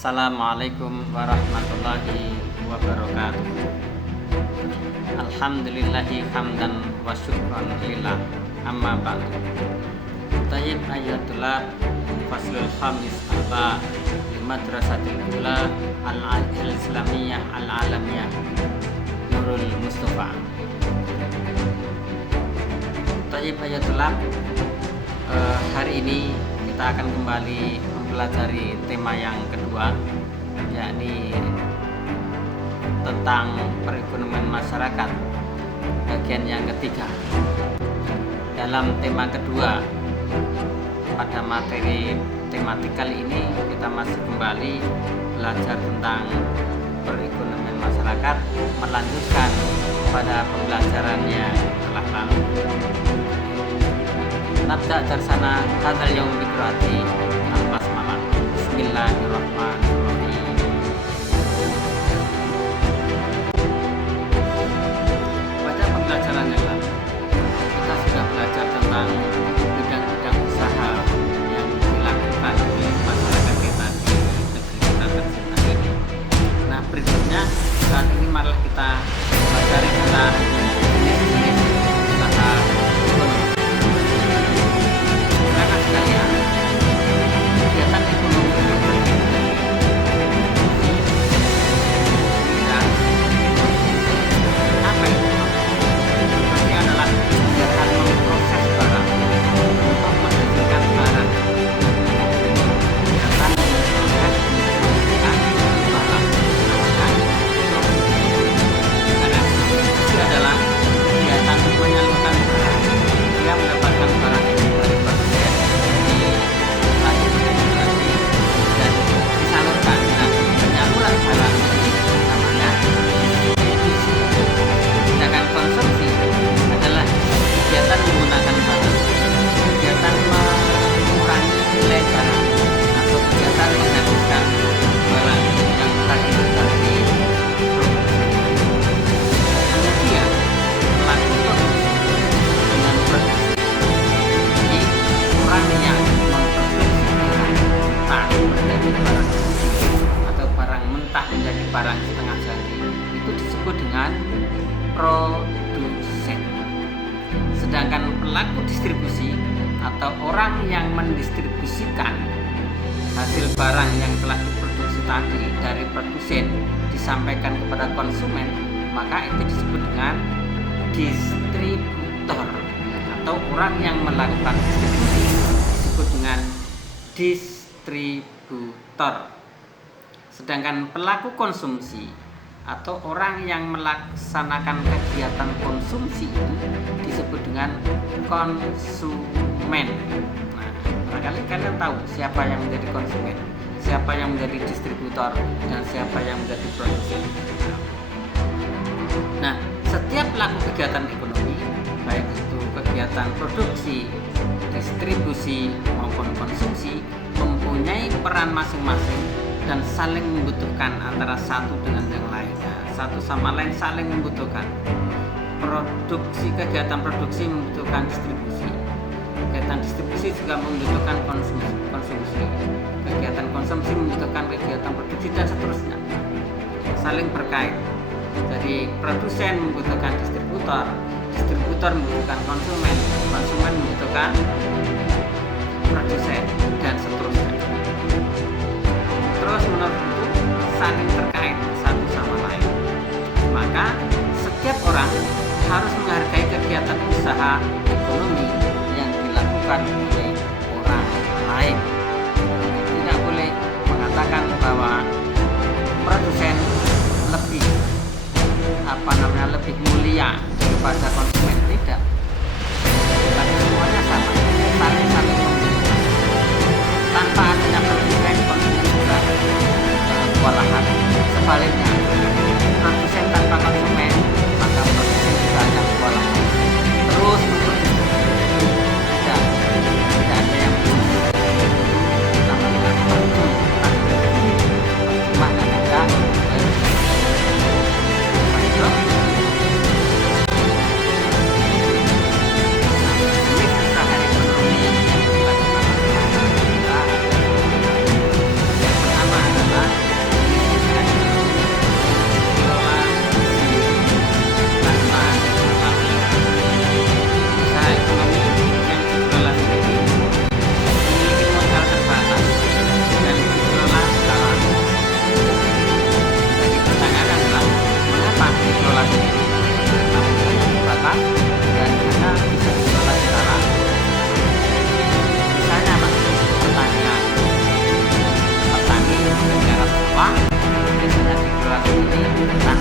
Assalamualaikum warahmatullahi wabarakatuh. Alhamdulillahi hamdan wa syukran lillah, amma ba'du. Tayyib ayatullah faslul khamis alba li madrasatil ula al-islamiyah al-alamiyah Nurul Mustafa. Tayyib ayatullah, hari ini kita akan kembali mempelajari tema yang kedua, yakni tentang perekonomian masyarakat bagian yang ketiga. Dalam tema kedua pada materi tematik kali ini kita masih kembali belajar tentang perekonomian masyarakat, melanjutkan pada pembelajaran yang telah lalu. Nabda darsana hadzal yaum bi qiraati al-basmalah. Bismillahirrahmanirrahim. Pada pembelajaran yang lalu kita sudah belajar tentang bidang-bidang usaha yang dilakukan oleh masyarakat kita di negeri kita tercinta ini. Nah, berikutnya saat ini marilah kita pelajari tentang jenis-jenis usaha ekonomi. Karena sekalian, kegiatan ekonomi itu dan apa itu? Ini adalah kegiatan memproses barang untuk menghasilkan barang. Kegiatan memproses menghasilkan barang. Karena itu adalah kegiatan menyalurkan barang. Dia mendapatkan barang itu dari produsen di satu produksi dan disalurkan. Nah, penyaluran barang ini namanya distribusi. Sedangkan konsumsi adalah kegiatan menggunakan barang, kegiatan mengurangi nilai barang, atau kegiatan menghabiskan barang yang tadi diproduksi. Kemudian pelaku produksi dengan produksi, jadi orang yang memproduksi barang mentah menjadi barang atau barang mentah menjadi barang setengah jadi, itu disebut dengan produsen. Sedangkan pelaku distribusi atau orang yang mendistribusikan hasil barang yang telah diproduksi tadi dari produsen disampaikan kepada konsumen, maka itu disebut dengan distributor. Atau orang yang melakukan distribusi disebut dengan distributor. Sedangkan pelaku konsumsi atau orang yang melaksanakan kegiatan konsumsi itu disebut dengan konsumen. Nah, barangkali kalian tahu siapa yang menjadi konsumen, siapa yang menjadi distributor, dan siapa yang menjadi produsen. Nah, setiap pelaku kegiatan ekonomi, baik itu kegiatan produksi, distribusi maupun konsumsi, mempunyai peran masing-masing dan saling membutuhkan antara satu dengan yang lainnya. Satu sama lain saling membutuhkan. Kegiatan produksi membutuhkan distribusi. Kegiatan distribusi juga membutuhkan konsumsi. Kegiatan konsumsi membutuhkan kegiatan produksi dan seterusnya. Saling berkait. Jadi produsen membutuhkan distributor, distributor membutuhkan konsumen, konsumen membutuhkan produsen, dan seterusnya. Terus menurut itu saling terkait satu sama lain. Maka setiap orang harus menghargai kegiatan usaha ekonomi yang dilakukan oleh orang lain. Tidak boleh mengatakan bahwa produsen lebih mulia daripada konsumen, tidak. Tapi semuanya sama, saling membutuhkan. Tanpa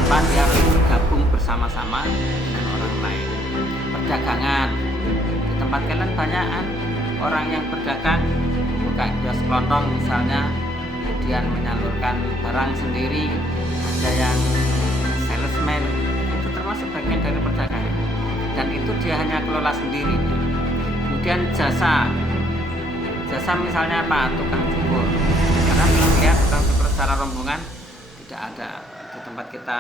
kenapa dia harus bergabung bersama-sama dengan orang lain. Perdagangan, di tempat kalian banyak orang yang berdagang, buka kios kelontong misalnya, kemudian menyalurkan barang sendiri, ada yang salesman, itu termasuk bagian dari perdagangan, dan itu dia hanya kelola sendiri. Kemudian jasa misalnya apa, tukang cukur, karena belum lihat tukang cukur secara rombongan tidak ada di tempat kita,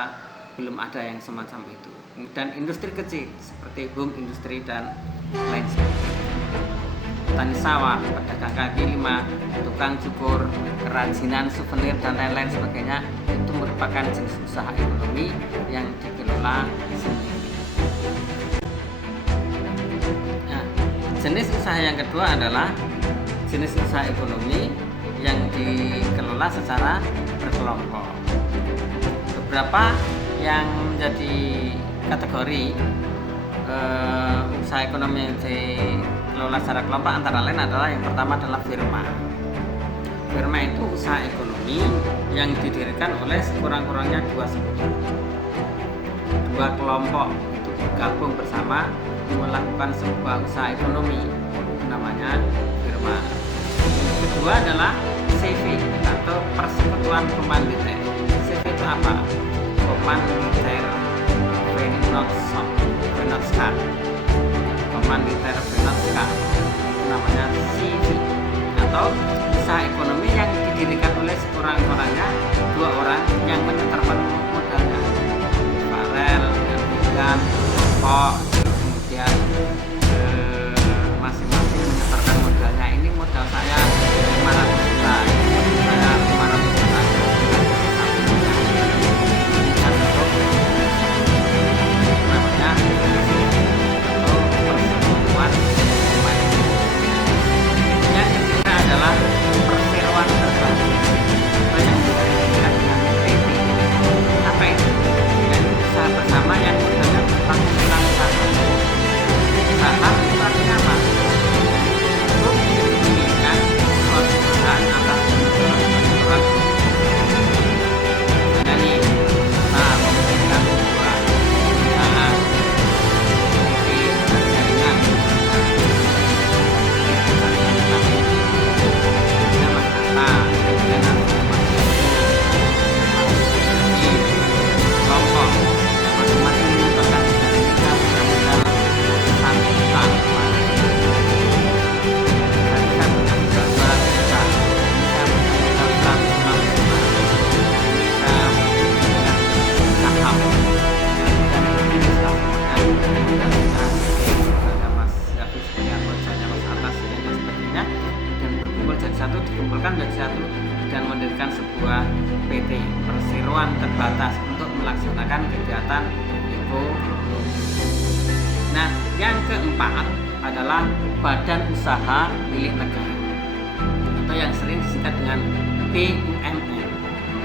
belum ada yang semacam itu. Dan industri kecil seperti home industri dan lain sebagainya, petani sawah, pedagang kaki lima, tukang cukur, kerajinan souvenir dan lain-lain sebagainya, itu merupakan jenis usaha ekonomi yang dikelola sendiri. Nah, jenis usaha yang kedua adalah jenis usaha ekonomi yang dikelola secara berkelompok. Beberapa yang menjadi kategori usaha ekonomi yang dikelola secara kelompok antara lain adalah, yang pertama adalah firma. Firma itu usaha ekonomi yang didirikan oleh sekurang-kurangnya dua kelompok itu bergabung bersama melakukan sebuah usaha ekonomi, itu namanya firma. Kedua adalah CV atau persekutuan komanditer. CV itu apa? Komanditer Vennootschap, komanditer Vennootschap, namanya CV, atau usaha ekonomi yang didirikan oleh sekurang-kurangnya dua orang yang menyetorkan modalnya, barel, dengan kelompok, kemudian masing-masing menyetorkan modalnya. Ini modal saya 500 juta, saya 500 juta, namanya atau persekutuan pemain. Yang ketiga adalah perseroan terbatas yang dikaitkan dengan PT. Apa itu? Yaitu usaha bersama yang modalnya berpanggilan saham. Saham itu artinya apa? Untuk memiliki suatu perusahaan atas orang. Misalnya nih, nah memiliki sebuah perusahaan PT dan jaringan, kelompok masing-masing menyetorkan modal modal 1 juta, bisa punya modal 200 juta, bisa punya modal 150 juta, bisa punya saham dan bisa misalnya Mas Yafi sekian, misalnya Mas Atas dan sebagainya, dan berkumpul jadi satu, dikumpulkan jadi satu dan mendirikan sebuah PT, perseroan terbatas, untuk melaksanakan kegiatan ekonomi. Nah, yang keempat adalah badan usaha milik negara, atau yang sering disingkat dengan BUMN,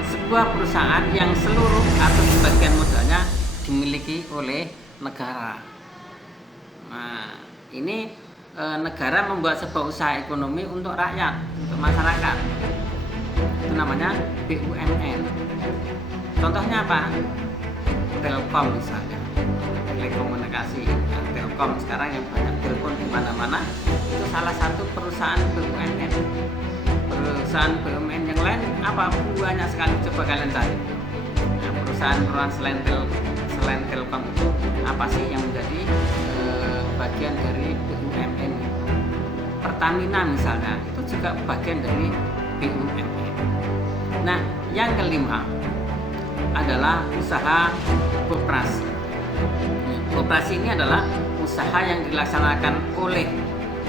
sebuah perusahaan yang seluruh atau sebagian modalnya dimiliki oleh negara. Nah, ini negara membuat sebuah usaha ekonomi untuk rakyat, untuk masyarakat, itu namanya BUMN. Contohnya apa? Telkom misalnya, telekomunikasi, Telkom sekarang yang banyak telepon di mana-mana, itu salah satu perusahaan BUMN. Perusahaan BUMN yang lain apa? Banyak sekali, coba kalian cari. Nah, perusahaan selain Telkom itu apa sih yang menjadi bagian dari BUMN? Pertamina misalnya, itu juga bagian dari BUMN. Nah, yang kelima adalah usaha koperasi. Koperasi ini adalah usaha yang dilaksanakan oleh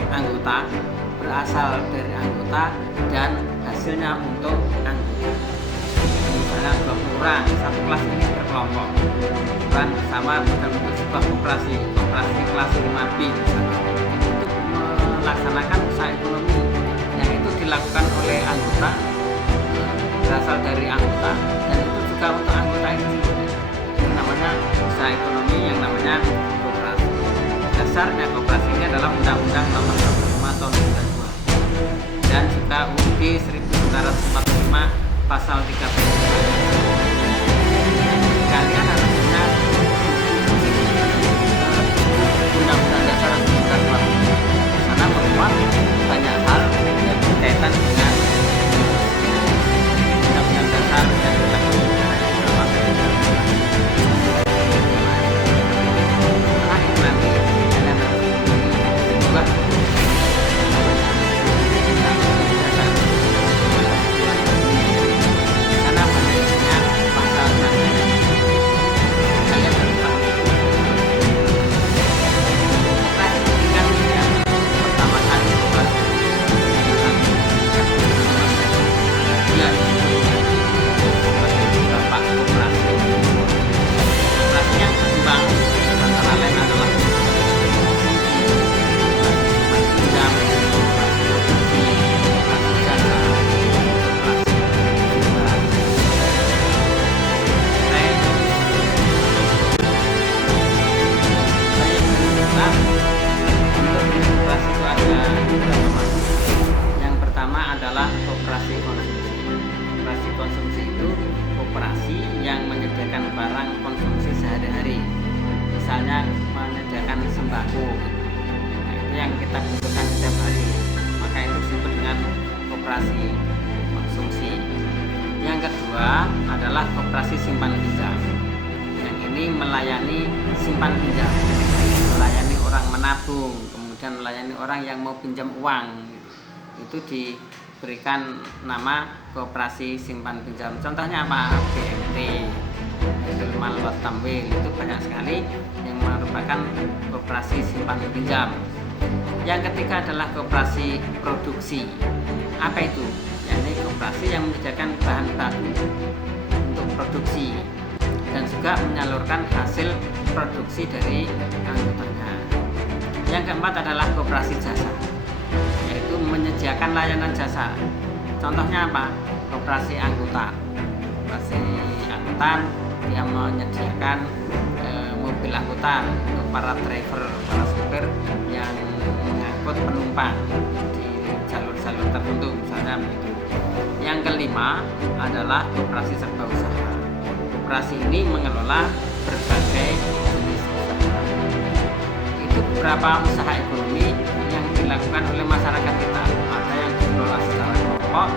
anggota, berasal dari anggota, dan hasilnya untuk anggota. Misalnya orang satu kelas ini berkelompok, dan sama berbentuk sebuah koperasi kelas 5B misalnya, untuk melaksanakan usaha ekonomi yang itu dilakukan oleh anggota, berasal dari anggota, dan itu juga untuk anggota itu sendiri. Itu namanya usaha ekonomi yang namanya koperasi. Dasarnya koperasi ini adalah Undang-Undang Nomor 25 Tahun 92 dan juga UUD 1945 Pasal 35. Kalian koperasi konsumsi. Koperasi konsumsi itu koperasi yang menyediakan barang konsumsi sehari-hari, misalnya menyediakan sembako. Nah, itu yang kita butuhkan setiap hari, maka itu disebut dengan koperasi konsumsi. Yang kedua adalah koperasi simpan pinjam. Yang ini melayani simpan pinjam, melayani orang menabung, kemudian melayani orang yang mau pinjam uang. Itu diberikan nama koperasi simpan pinjam. Contohnya apa? BMT, Baitul Mal wa Tamwil, itu banyak sekali yang merupakan koperasi simpan pinjam. Yang ketiga adalah koperasi produksi. Apa itu? Yakni koperasi yang menyediakan bahan baku untuk produksi dan juga menyalurkan hasil produksi dari anggotanya. Yang keempat adalah koperasi jasa, yaitu menyediakan layanan jasa. Contohnya apa? Koperasi angkutan. Koperasi angkutan yang menyediakan mobil angkutan untuk para driver, para supir yang mengangkut penumpang di jalur-jalur tertentu, misalnya begitu. Yang kelima adalah koperasi serba usaha. Koperasi ini mengelola berbagai jenis usaha. Itu beberapa usaha ekonomi yang dilakukan oleh masyarakat kita. Ada yang dikelola secara kelompok,